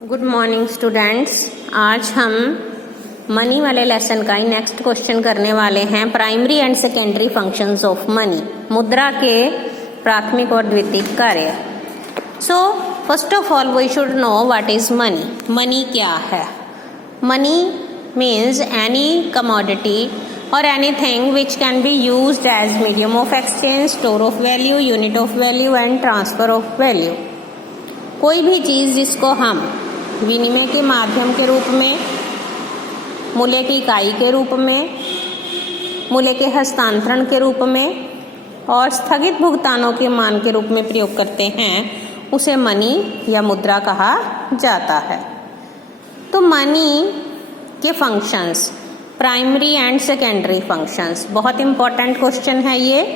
Good morning students. आज हम money वाले लेसन का ही नेक्स्ट क्वेश्चन करने वाले हैं। Primary and secondary functions of money, मुद्रा के प्राथमिक और द्वितीयक कार्य। So first of all we should know what is money. Money क्या है? मनी मीन्स एनी कमोडिटी और anything which can be used as medium of exchange, store of value, unit of value and transfer of value. कोई भी चीज़ जिसको हम विनिमय के माध्यम के रूप में, मूल्य की इकाई के रूप में, मूल्य के हस्तांतरण के रूप में और स्थगित भुगतानों के मान के रूप में प्रयोग करते हैं, उसे मनी या मुद्रा कहा जाता है। तो मनी के functions, primary and secondary functions, बहुत इंपॉर्टेंट क्वेश्चन है ये।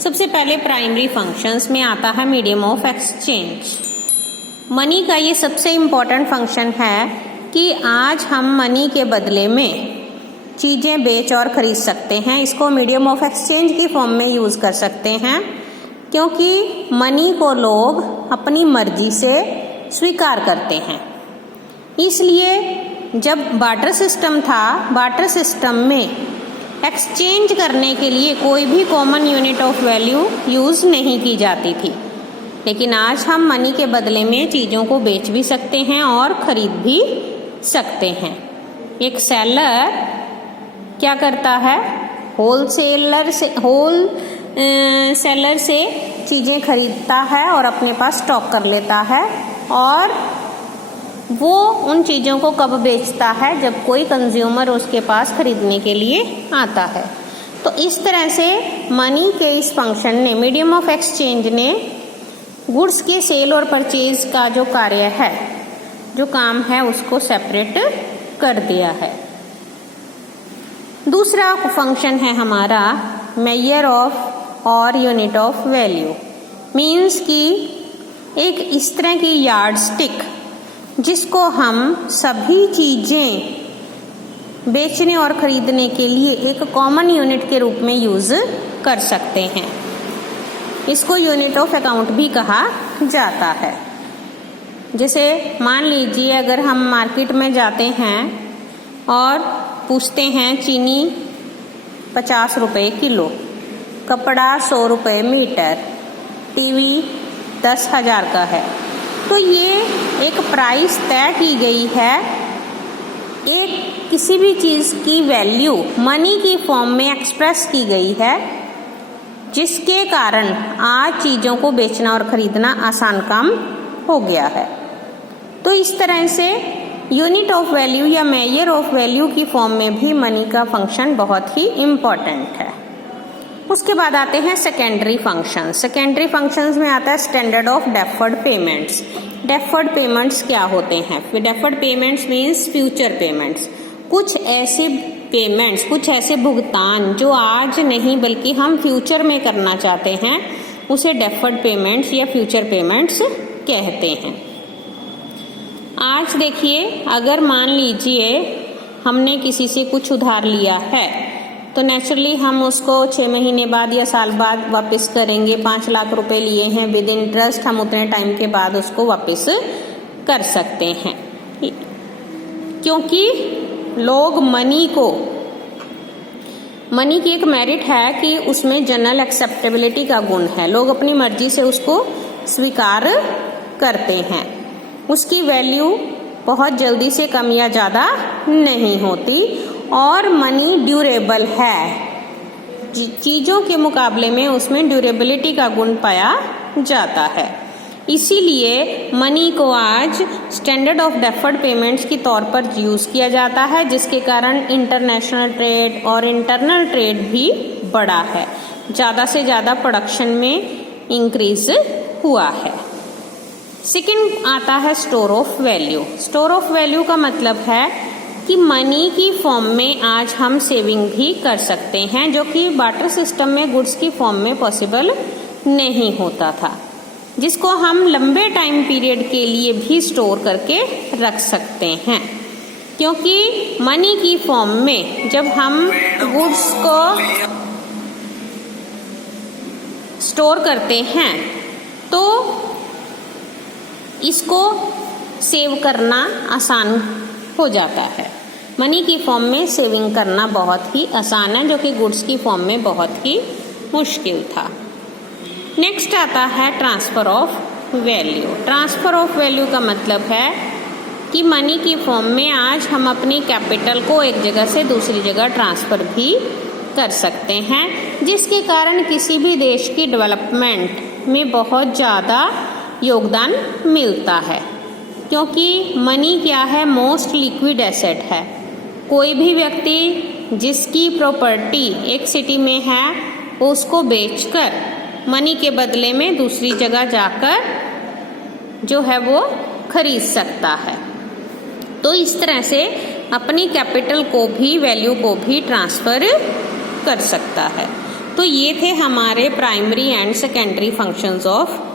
सबसे पहले प्राइमरी फंक्शंस में आता है मीडियम ऑफ एक्सचेंज। मनी का ये सबसे इम्पॉर्टेंट फंक्शन है कि आज हम मनी के बदले में चीज़ें बेच और ख़रीद सकते हैं। इसको मीडियम ऑफ एक्सचेंज की फॉर्म में यूज़ कर सकते हैं, क्योंकि मनी को लोग अपनी मर्जी से स्वीकार करते हैं। इसलिए जब बार्टर सिस्टम था, बार्टर सिस्टम में एक्सचेंज करने के लिए कोई भी common unit of value use नहीं की जाती थी। लेकिन आज हम मनी के बदले में चीज़ों को बेच भी सकते हैं और ख़रीद भी सकते हैं। एक सेलर क्या करता है? होल सेलर से चीज़ें खरीदता है और अपने पास स्टॉक कर लेता है, और वो उन चीज़ों को कब बेचता है? जब कोई कंज्यूमर उसके पास खरीदने के लिए आता है। तो इस तरह से मनी के इस फंक्शन ने, मीडियम ऑफ एक्सचेंज ने, गुड्स के सेल और परचेज का जो कार्य है, जो काम है, उसको सेपरेट कर दिया है। दूसरा फंक्शन है हमारा मेजर ऑफ और यूनिट ऑफ वैल्यू। मीन्स कि एक इस तरह की यार्ड स्टिक जिसको हम सभी चीज़ें बेचने और ख़रीदने के लिए एक कॉमन यूनिट के रूप में यूज़ कर सकते हैं। इसको यूनिट ऑफ अकाउंट भी कहा जाता है। जैसे मान लीजिए, अगर हम मार्केट में जाते हैं और पूछते हैं चीनी 50 रुपये किलो, कपड़ा 100 रुपये मीटर, टीवी 10,000 का है, तो ये एक प्राइस तय की गई है। एक किसी भी चीज़ की वैल्यू मनी की फॉर्म में एक्सप्रेस की गई है, जिसके कारण आज चीज़ों को बेचना और ख़रीदना आसान काम हो गया है। तो इस तरह से यूनिट ऑफ वैल्यू या मेजर ऑफ वैल्यू की फॉर्म में भी मनी का फंक्शन बहुत ही इम्पॉर्टेंट है। उसके बाद आते हैं सेकेंडरी फंक्शन। सेकेंडरी फंक्शंस में आता है standard of deferred payments. Deferred payments क्या होते हैं? Deferred payments means future payments. कुछ ऐसे पेमेंट्स, कुछ ऐसे भुगतान जो आज नहीं बल्कि हम फ्यूचर में करना चाहते हैं, उसे डेफर्ड पेमेंट्स या फ्यूचर पेमेंट्स कहते हैं। आज देखिए, अगर मान लीजिए हमने किसी से कुछ उधार लिया है, तो नेचुरली हम उसको 6 महीने बाद या साल बाद वापस करेंगे। 5 लाख रुपए लिए हैं, विद इंटरेस्ट हम उतने टाइम के बाद उसको वापस कर सकते हैं, क्योंकि लोग मनी की एक मेरिट है कि उसमें जनरल एक्सेप्टेबिलिटी का गुण है। लोग अपनी मर्जी से उसको स्वीकार करते हैं। उसकी वैल्यू बहुत जल्दी से कम या ज़्यादा नहीं होती, और मनी ड्यूरेबल है। चीज़ों के मुकाबले में उसमें ड्यूरेबिलिटी का गुण पाया जाता है। इसीलिए मनी को आज स्टैंडर्ड ऑफ डेफर्ड पेमेंट्स की तौर पर यूज़ किया जाता है, जिसके कारण इंटरनेशनल ट्रेड और इंटरनल ट्रेड भी बढ़ा है। ज़्यादा से ज़्यादा प्रोडक्शन में इंक्रीज हुआ है। सेकंड आता है store of value. Store of value का मतलब है कि मनी की फॉर्म में आज हम सेविंग भी कर सकते हैं, जो कि बार्टर सिस्टम में गुड्स की फॉर्म में पॉसिबल नहीं होता था, जिसको हम लंबे टाइम पीरियड के लिए भी स्टोर करके रख सकते हैं। क्योंकि मनी की फॉर्म में जब हम गुड्स को स्टोर करते हैं, तो इसको सेव करना आसान हो जाता है। मनी की फॉर्म में सेविंग करना बहुत ही आसान है, जो कि गुड्स की फॉर्म में बहुत ही मुश्किल था। नेक्स्ट आता है transfer of value. Transfer of value का मतलब है कि मनी की फॉर्म में आज हम अपनी कैपिटल को एक जगह से दूसरी जगह ट्रांसफ़र भी कर सकते हैं, जिसके कारण किसी भी देश की डेवलपमेंट में बहुत ज़्यादा योगदान मिलता है। क्योंकि मनी क्या है, मोस्ट लिक्विड एसेट है। कोई भी व्यक्ति जिसकी प्रॉपर्टी एक सिटी में है उसको बेचकर मनी के बदले में दूसरी जगह जाकर जो है वो खरीद सकता है। तो इस तरह से अपनी कैपिटल को भी, वैल्यू को भी ट्रांसफ़र कर सकता है। तो ये थे हमारे primary and secondary functions of